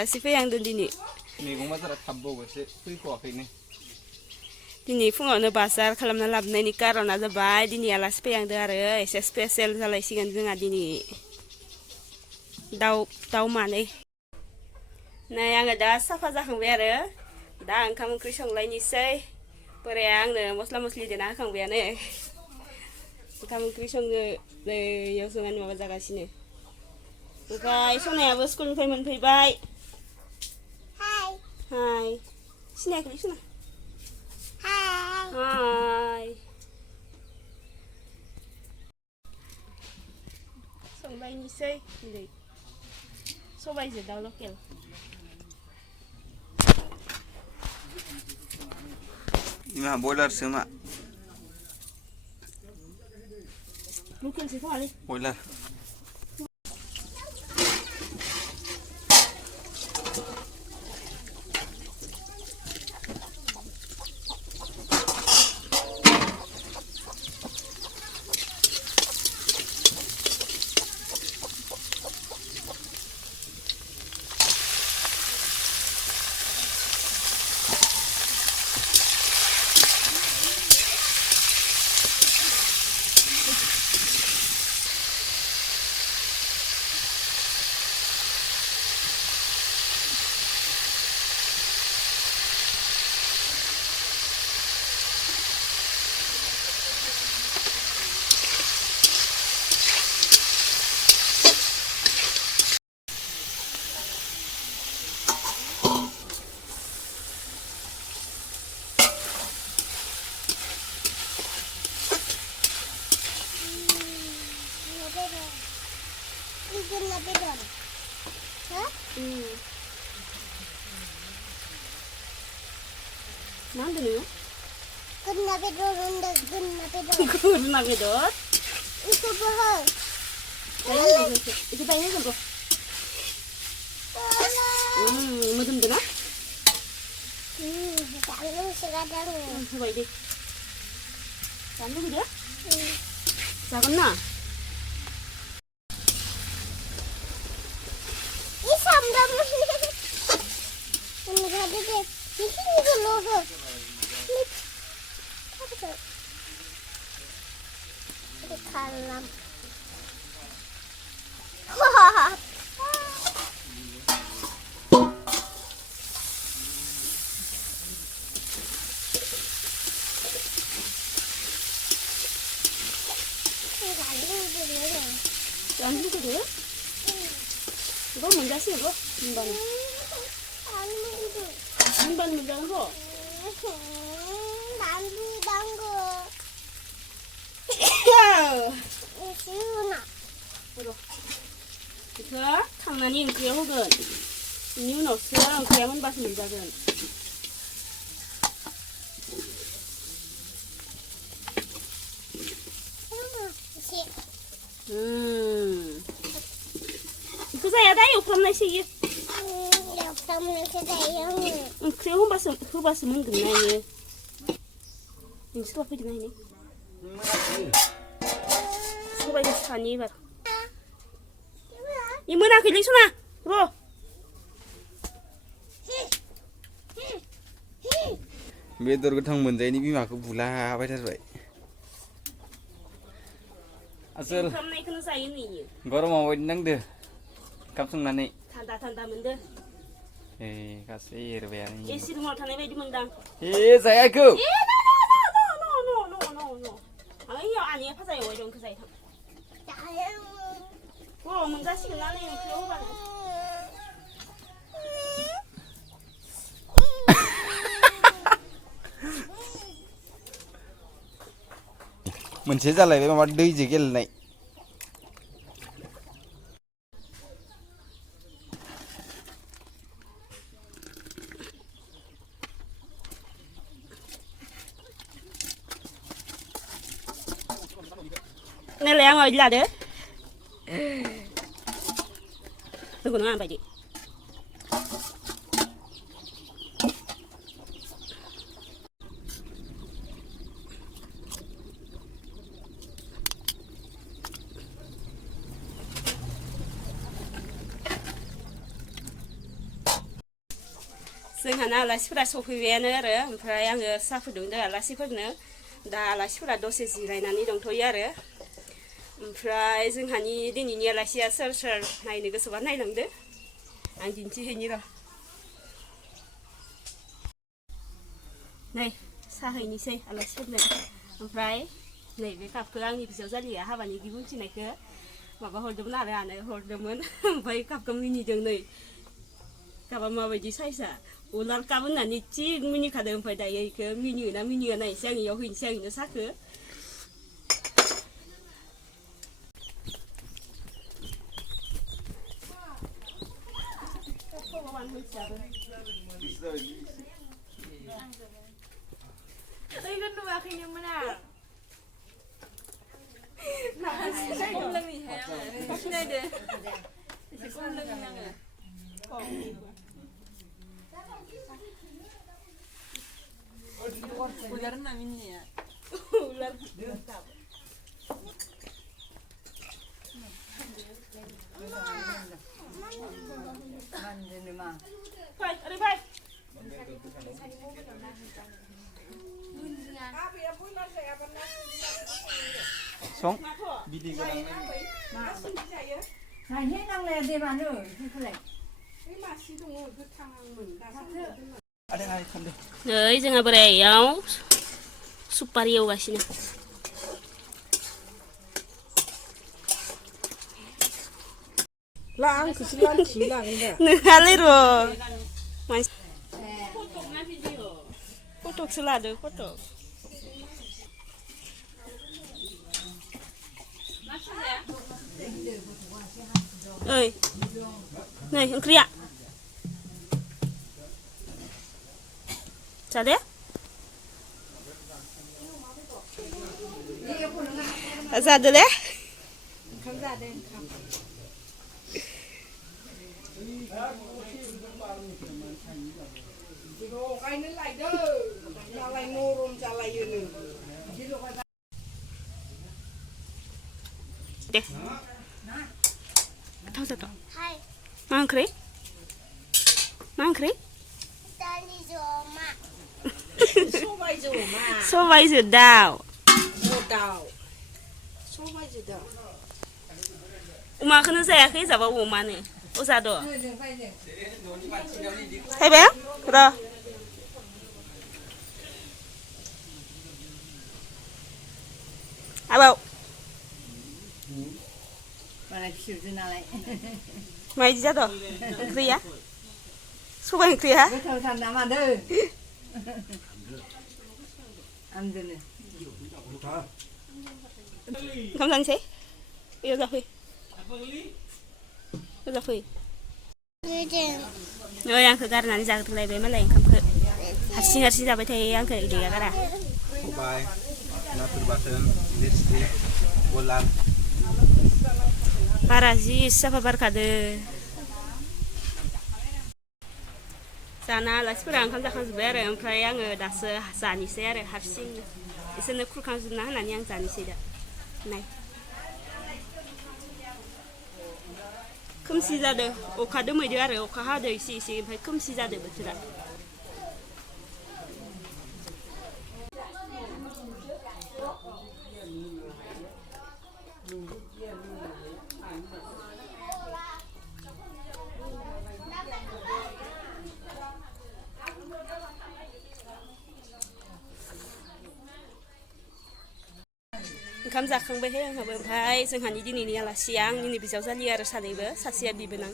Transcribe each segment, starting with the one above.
आलासि फैहांदों दिनै मैगं बाजारा थाबबावबासो फैथ'वाखैनो दिनै फुङावनो बाजार खालामना लाबोनायनि कारना जाबाय दिनै आलासि फैहांदों आरो एसे स्पेसियेल जालायसिगोन जोंहा दिनै दाउ मानै नै आङो दा साफा जाखांबाय आरो दा ओंखाम ओंख्रि संलायनोसै बोराया आंनो मस्ला मस्लि देना होखांबायानो ओंखाम ओंख्रि संनो नै इयाव संनानै माबा जागासिनो ओमफ्राय सनायाबो स्कुलनिफ्राय मोनफैबाय हाय सिनायाखैलै सना हाय संलायनोसै दिनै सबायजों दाउ लकेल मा बयलारसो मा लकेलसो खोमालै बयलार मा होनदों नोङो? Kena bedor rendah, kena bedor. Kena bedor? Itu bahaya. Itu tanya kan Macam tu nak? Kalau sekarang. Coba ini. Cantik dia? Siapa nak? Ini sambal. Ini ada deh. Ini dulu tu. Ini kalam. Cantik tu dia? Kau manja sih kau? Mimban. Mimban manja kau? Bambu banggo. Siuna. Kita थांनानै ओंख्रियाव होगोन बेनि उनावसो ओंख्रिया मोनबासो मोनजागोन बेखौ जाया दा एवफ्रामनायसो इयो एवफ्रामनायसो जायो ओंख्रियाव होबासो मोनगोन ना इयो नोंसोर फैदों नायनो सबायजों सानि एबार इ मोनाखैलै सना र' बेदर गोथां मोनजायैनि बिमाखौ बुलाबायथारबाय आसोल एवफ्रामनायखौनो जायो नै इयो गरमाव बायदि नांदो ओंखाम संनानै थान्दा मोनदो ए गासै एरबायानो एसि रुमाव थानाय बायदि मोनदां ए जायाखौ आइयाव आनैया फाजा एवबाय दं इखौ जायो थां मोनजासिगोन ना नै ओंख्रियाव होबानो मोनसे जालायबाय माबा दैजों गेलेनाय nilai yang ngồi là đấy, tôi còn ăn bài gì? जोंहाना आलासिफोरा सफैबायानो आरो ओमफ्राय आङो साहा फुदुंदों आलासिफोरनो दा आलासिफोरा दसे जिरायनानै दंथ'यो आरो ओमफ्राय जोंहानि दिनैनि आलासिया सोर सोर नायनो गोसोबा नायलांदो आं दिन्थिहैनि र' नै साहा हैनोसै आलासिफोरनो ओमफ्राय नैबे कापखौ आंनि बिजावजालिया हाबानि गिबि उथिनायखौ माबा हरदोंमोन आरो आनो हरदोंमोन ओमफ्राय कापखौ मिनिदों नै कापा माबायदि साइजआ उलार काप होननानै थिग मिनिखादों ओमफ्राय दायो इखौ मिनियोना मिनिया नायनोसै आं इयाव हैनोसै आं इनो साहखौ नुवाखैनोमोन आं खम लोंनिहाय आङो सिनायदो एसे खम लोङो आङो उलार होनना मिनिया उलार फै ओरै फै song bidik kan Saya nanglah di mana? Itu ada nggak ikan deh नै जोंहा बोराइयाव सुपारि एवगासिनो Lah, angkut lanci lah enggak. नोंहालाय र' फटकसो लादो फटक ओइ नै ओंख्रिया जादो जादो दे Kainin lại đó, nào lại nô rôm ra lại nữa. deh tahu tak Hai, mangkrik tadi Zoma. Số vay rồi mà, so vai sedau một đào. Số vay rồi đó. umakhana zayakhai zaba umane uzado hebe ra abau mana kecil nalai. mai jado kriya subai kriya Betul kan nama tu. Amdulnya. kamu dan saya iya zahui zahui Gede. Nggak yang kegaran jangan terlebih malah yang kamu hasil dapat yang ke ide ya kara bye natur button lipstick bolan Parazis apa berkade sana alasifोरा ओंखाम जाखांजोब्बाय आरो ओमफ्राय आङो दासो जानोसै आरो हारसिं इसोरनो खुरखांजोबना होनानै आं जानोसै दा नाय खोमसि जादों अखा दोमैदो आरो अखा हादों एसे एसे ओमफ्राय खोमसि जादों बोथोरा ओंखाम जाखांबायहाय आंहाबो ओमफ्राय जोंहानि दिनैनि आलासिया आंनि बिजावजालि आरो सानैबो सासेया बिबोनां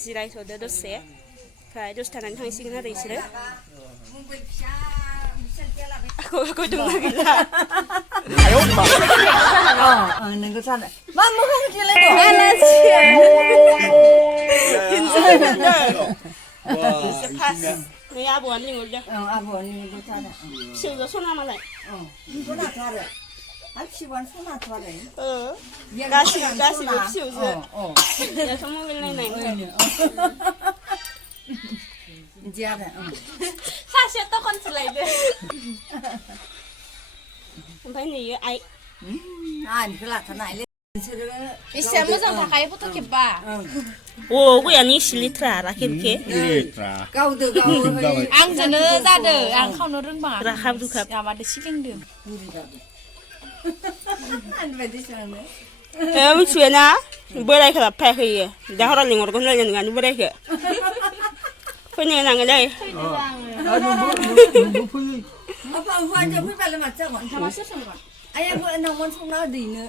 जिरायथ'दो दसे ओमफ्राय दसे थानानै थांसिगोन आरो इसोरो aku dengar gila Nengko sana. Mama kan kira tu. Alasia wah pas ni abuan ni udah Abu ni tu sana. siapa sana malah Sana sana. Siwan sana sana. kasih siapa Oh. ya kamu bilang neng Dia ada. Fasya tu kon slide sampai ni ai Ni kelas sana ile नोंसोरो एसे मोजां थाखायो फट' खेबबा 오 그야니 실리트라 라켓케 गावदो गाव आंजोनो जादों आं खावनो रोंबाङा राखाब रुखाब माबादो सिलिंदों आंबायदि सानो 에 미치나 बोरायखौ लाबफायाखै दा हराव लिंहरगोन होनलायदों नोंहानि बोरायखौ फैनो नांगोन दै 아빠 후한테 풀발로 맞자고 아야 뭐 너만 손나 어디는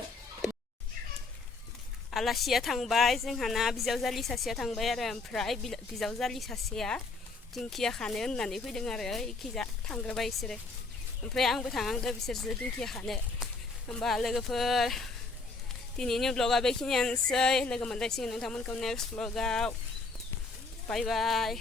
आलासिया थांबाय जोंहाना बिजावजालि सासेया थांबाय आरो ओमफ्राय बिजावजालि सासेया दिंखिया खानो होननानै फैदों आरो इखिजा थांग्रोबाय बिसोरो ओमफ्राय आंबो थांहांदो बिसोरजों दिंखिया खानो होमबा लोगोफोर दिनैनि ब्लगा बेखिनियानोसै लोगो मोनलायसिगोन नोंथांमोनखौ नेक्स्ट ब्लगाव बाय बाय